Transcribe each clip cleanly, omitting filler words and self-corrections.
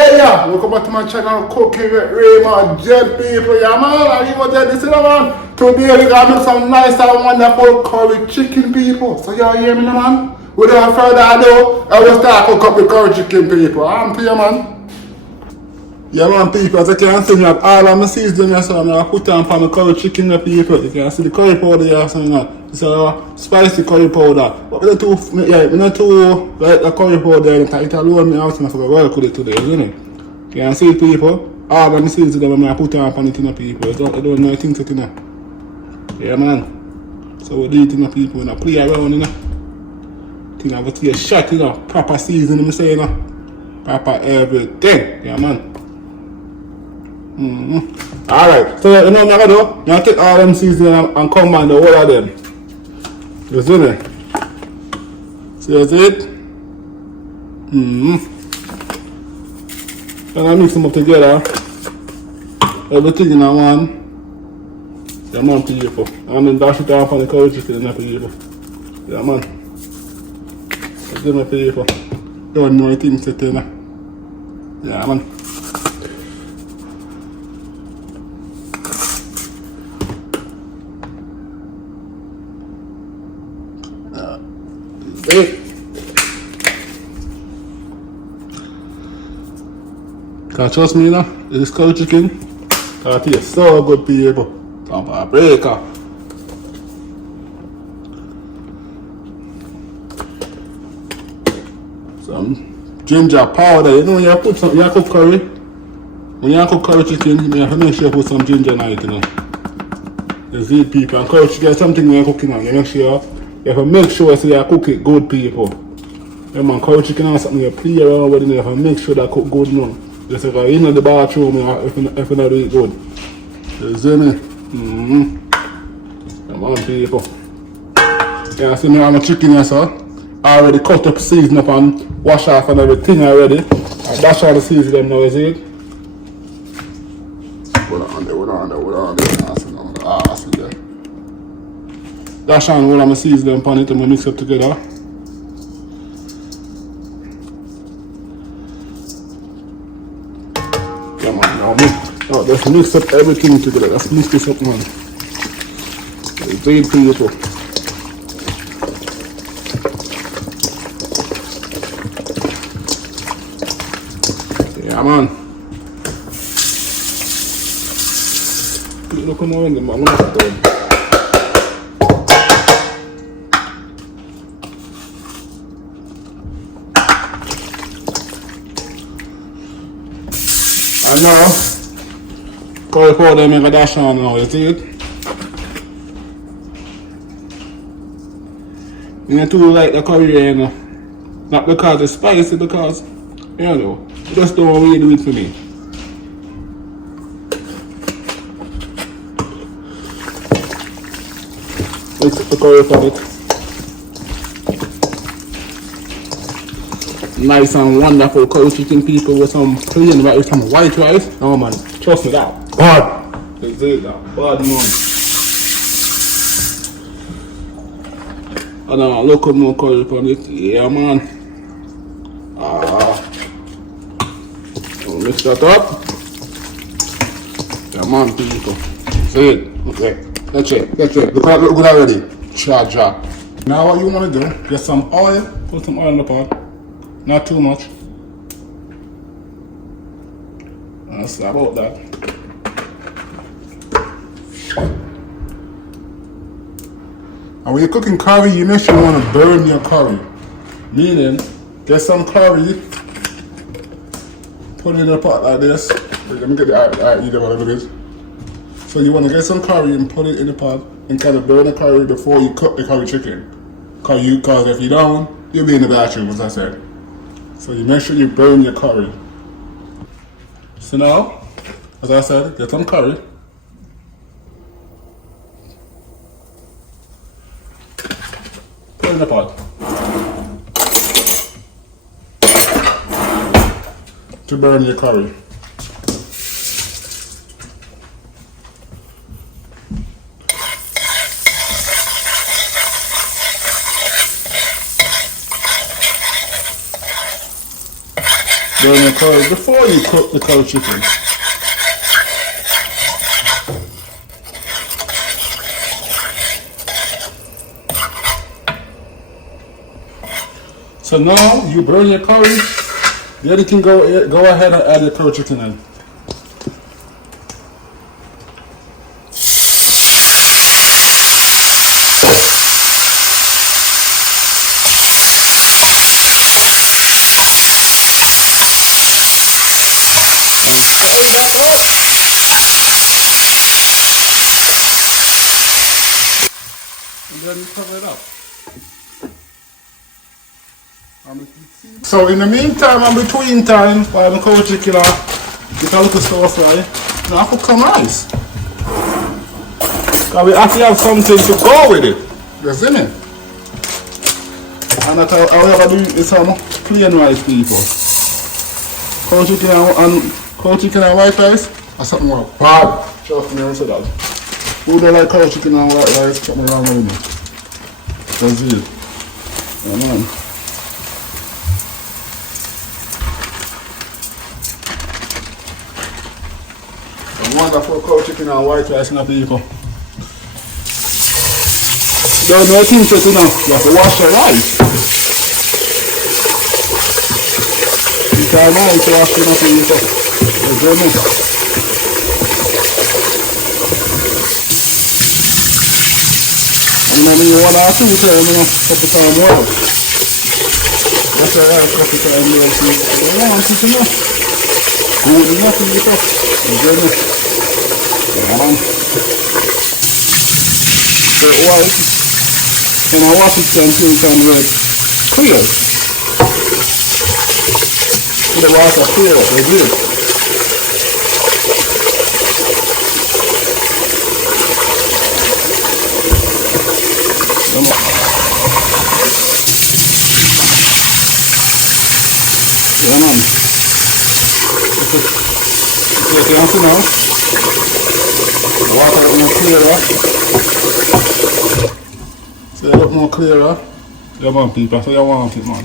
Hey, yeah, welcome back to my channel, Cooking with Raymond. Jet people, yeah, man. And you want to this, man. Today, we got make some nice and wonderful curry chicken, people. So, y'all hear me, man? Without further ado, I will start cook up the curry chicken, people. I'm to you, man. Yeah, man, people, as you can see, me have all of my seasoning here, so I put on for my curry chicken, people. You can see the curry powder here, so it's a spicy curry powder. But we're not too, like the curry powder, it alone me out, so I forgot work with it today, isn't it? You can see, people, all of my seasoning, I put on for it, people. I don't know things, you know. Yeah, man. So we do it, people, and I play around, you know. Thing I would take a shot, you know, proper seasoning, I say, you know. Proper everything, yeah, man. Alright, so you know what I'm gonna do? You take all them seasoning and combine the whole of them. You see me? See that's it? And I mix them up together. Everything in one. Yeah, man, people. And then dash it off on the curry chicken and people. Yeah, man. That's it, my people. Don't know things to tell you. Yeah, man. Cause trust me, you know, this curry chicken, it tastes so good, people. Some paprika. Some ginger powder. You know, when you put some, you cook curry. When you cook curry chicken, you have to make sure you put some ginger in it, you know. You see, people, and curry chicken is something you're cooking on. You make sure you have to make sure so you cook it good, people. Yeah, man, curry chicken is something you play around with, you have to make sure that cook good, you know. Just if you're in the bathroom, if you not do it good. You see me? Come on, people. Yeah, see me on my chicken here, sir. I already cut up, season up and wash off and everything already. I dash all the season now, you see it? Hold on there. I see there. Dash on all of my season upon it and we mix up together. Oh, let's mix up everything together. Let's mix this up, man. It's very beautiful. Yeah, man. Look on the man. I know. Curry powder make a dash on now, you see it? You too like the curry, you know. Not because it's spicy, because, you know, you just don't really do it for me. Mix up the curry for it. Nice and wonderful curry chicken, people, with some plain rice, with some white rice. Oh man, trust me that. Bad. Is it that? Bad, man. And now look at more curry on it. Yeah, man. Mix that up. Yeah, man, people. See it? Okay. That's it. Look at it. Look good already. Cha. Now what you want to do, get some oil. Put some oil in the pot. Not too much. That's about that. And when you're cooking curry, you make sure you want to burn your curry. Meaning, get some curry, put it in a pot like this. Wait, let me get the idea whatever it is. So you want to get some curry and put it in the pot and kind of burn the curry before you cook the curry chicken. Because if you don't, you'll be in the bathroom, as I said. So you make sure you burn your curry. So now, as I said, get some curry. Put it in the pot. To burn your curry. Burn your curry before you cook the curry chicken. So now you burn your curry, then you can go ahead and add your curry chicken in. And then you cover it up. So in the meantime and between time, while I'm cook chicken, get a little stir fry, now I cook some rice. Because we have to have something to go with it. You see me? And that's how I ever do is some plain rice, people. Cold chicken and white rice, that's something more bad. Trust me, I say that. Who don't like cold chicken and white rice, something wrong with me. That's it. Yeah, man. Wonderful cold chicken and white rice, now people. Don't know things that you know, you have to wash your rice. You can't manage to wash it up in people. You see me? And then you want to two times, you know, couple times more. Wash your rice couple times more. You want to know. Good enough in people. You see me? Yeah. So white, and I wash it until it turns red, clear. The water clear up, that's it. Yeah, man. It's like you now. The water look more clearer. So it look more clearer. Yeah man people, so you want it man.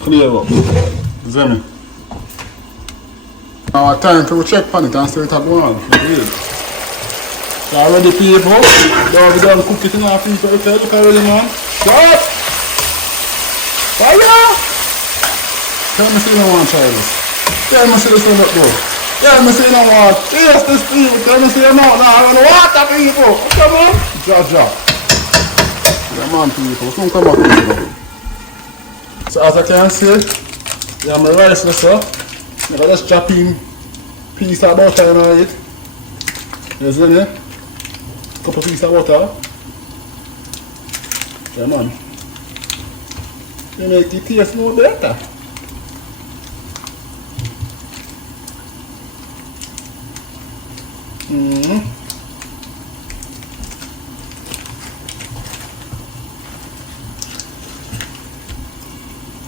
Clear up. You see me? Now time to check on it and see it at one. So already people, now we done cook it in our people. Okay, look already man. Stop! Fire! Tell me see you don't want to try this. Tell me see this one up though. Tell me say no more. Taste this people. Tell me say no. No, I want water people. Come on. Jaja. Come on people. Don't come up people. So as I can see, yeah, my rice now sir. I just chop in piece of butter in it. You see me? Couple piece of butter. Yeah man. You make it taste more better.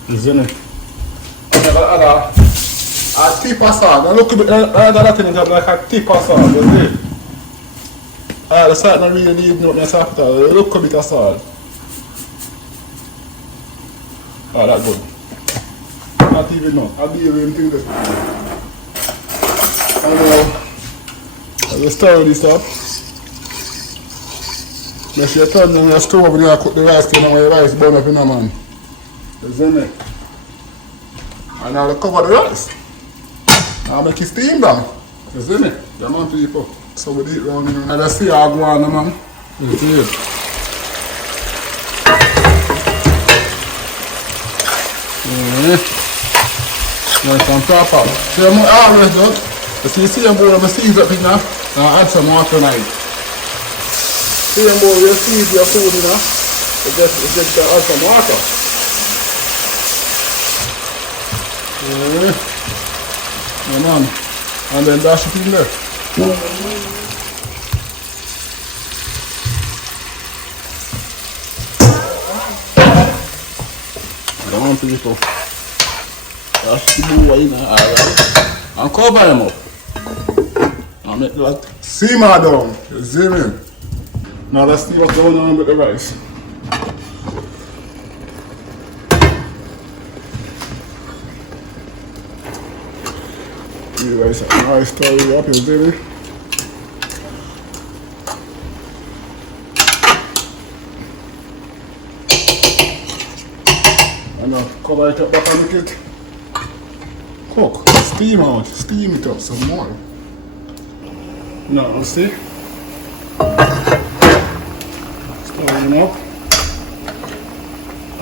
Isn't it? A tip of salt. Look at that thing like a tip of salt, you see? The salt not really need nothing soft. Look a bit of salt. Oh, that's good. Not even no. I'll be able to do this. And I'll stir this up. Make sure you turn on your stove when you cook the rice, you know, when your rice burn up in a man. Isn't it? And I'll cover the rice. I'll make it steam down. Isn't it? The man people. So we eat round here. And I see how go on, man. You see it? Nice and proper. See I'm always done. You see I'm going to season up here now. I'll add some water tonight. See I'm going to season your food now. Just add some water. Yeah man. And then dash it in there. Come on people. Dash the blue in there. Alright. And cover them up. And make that simmer down. You see me? Now let's see what's going on with the rice. You guys have a nice story up here, baby. And now cover it up back and make it cook. Steam out. Steam it up some more. Now, see? Stirring up.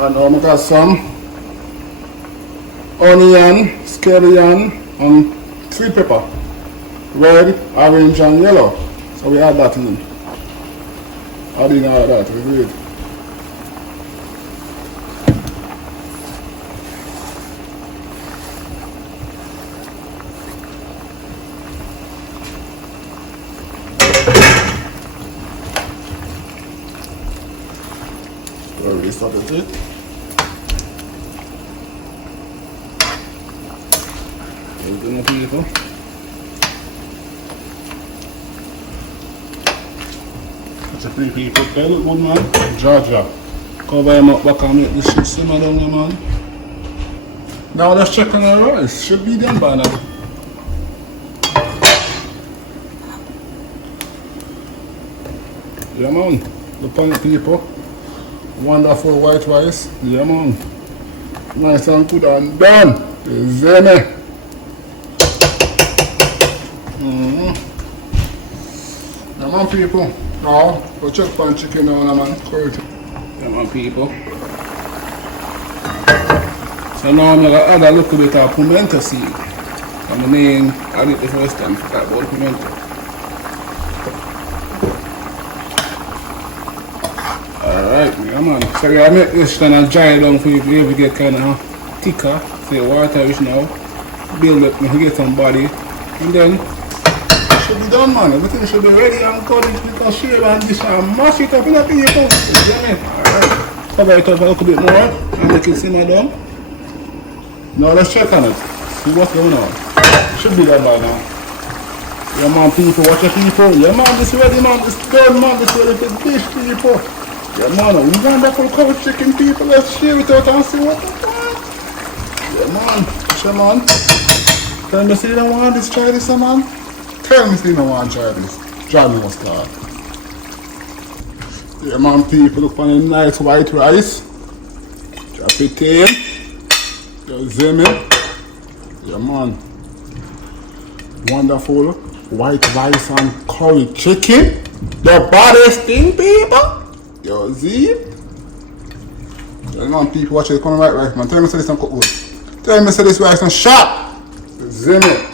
And now I got some onion, scallion, and sweet pepper. Red, orange, and yellow. So we add that in. Adding all that, we do it. Already started it. People. That's a few people. Okay, look good, man. Georgia. Cover him up back and make this shit simmer down there, man. Now let's check on the rice. Should be done by now. Yeah, man. Look on the people. Wonderful white rice. Yeah, man. Nice and good and done. You see me? Yeah, man, people. Now, go check on chicken now, man. Curry. Yeah, man, people. So now I'm going to add a little bit of pimento seed. And the main, I did the first time, forgot about pimento. Alright, yeah, man. So I make this kind of dry down for you to ever get kind of thicker. So your water is now build up and get some body. And then should be done, man. Everything should be ready and cut it with a shave and dish and mash it up in a people. Alright. Cover it up a little bit more and make it simmer down. Now let's check on it. See what's going on. Should be done by now. Yeah, man, people, watch your people. Yeah, man, this ready, man. This done, man. This ready for dish, people. Yeah, man, we got back for cold chicken, people. Let's share it out and see what the fuck. Yeah, man. Yeah, man. Tell me, see you don't want this, try this, man. Tell me, see you don't want to try this. Johnny was start. Yeah, man, people, look for a nice white rice. Drop it in. You see me? Yeah, man. Wonderful white rice and curry chicken. The baddest thing, people. You see? Yeah, man, people, watch it. Come on, white rice, man. Tell me, say this don't cook good. Tell me, say this rice don't sharp. You see me?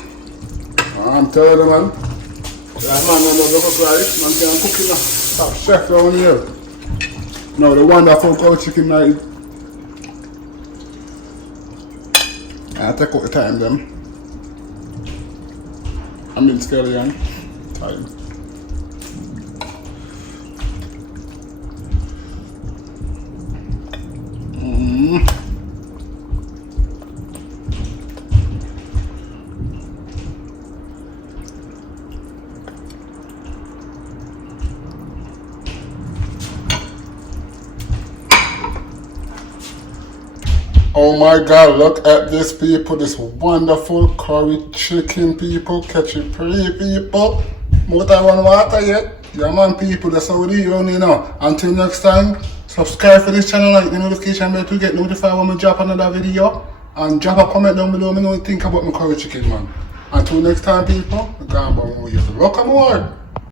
I'm telling you, man. Yeah, man, I'm going to cook rice. Man, I'm cooking a top chef around here. Now, the wonderful curry chicken night. I take out the time them. I'm in scallion. Time. Oh my God, look at this, people. This wonderful curry chicken, people. Catch it pretty, people. More than one water yet. Yeah, man, people. That's how we do it now. Until next time, subscribe for this channel, like the notification bell to get notified when we drop another video. And drop a comment down below. Let me know what you think about my curry chicken, man. Until next time, people. I'm going to rock 'em hard.